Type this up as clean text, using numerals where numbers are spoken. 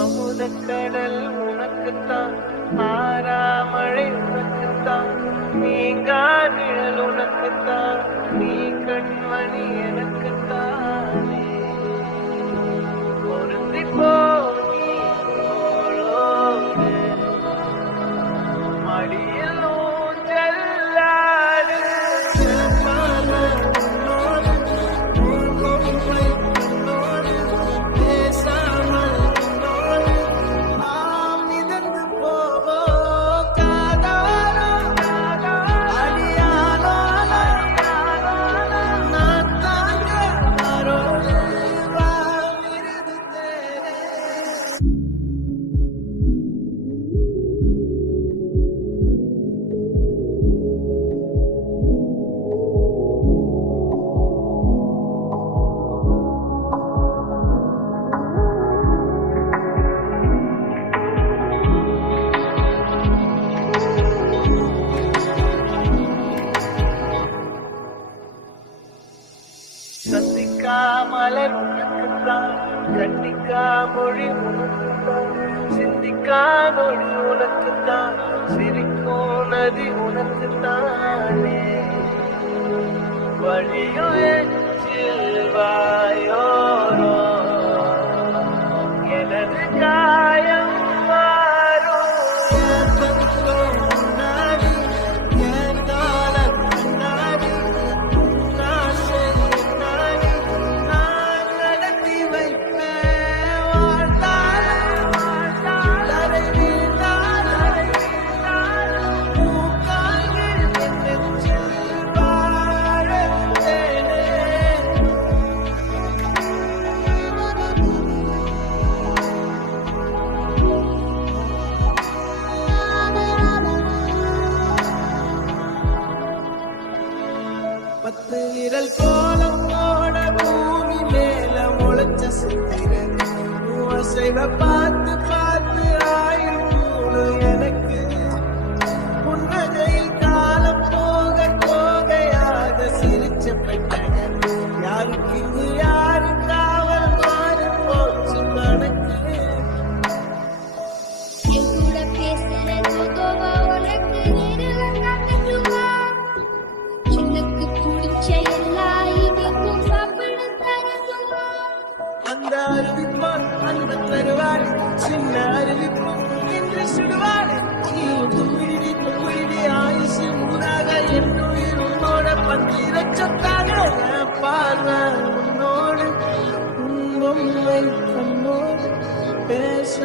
அமுதக்கடல் உனக்குத்தான், ஆறாமழை உனக்குத்தான், நீங்கா நிழல் உனக்குத்தான், நீ கண்மணி எனக்குத்தானே. பொருந்தி போ நீ தோளோடு, மடியில் ஊஞ்சலாடு. சந்திக்கா மலர் உனக்குத்தான், கண்டிக்கா மொழி உனக்குத்தான், சிந்திக்கா நொழி உனக்குத்தான், சிரிக்கும் நதி உனக்குத்தானே. வழியும் எச்சில் வாயோரோ எனது காயம் மாறும். பத்து விரல் கோலம் போட பூமி மேல முளைச்ச சித்திரன் அசைவ பார்த்து பார்த்து ஆயுள் கூடு எனக்கு. புன்னகையில் காலம் போக போகையாக சிரிச்ச பெட்டகன் யாருக்கு இங்கு யாரு காவல் மாறி போச்சு கணக்கு. அந்த அறிவிப்பான் அந்த தருவாள் சின்ன அறிவிப்பும் என்று சுடுவாள். தும்பிடி ஆயுசு ஊராக என்னுயிர் உன்னோட 10 லட்சத்தாக பார்வை உன்னோடு உன் பொம்மை கண்ணோடு பேச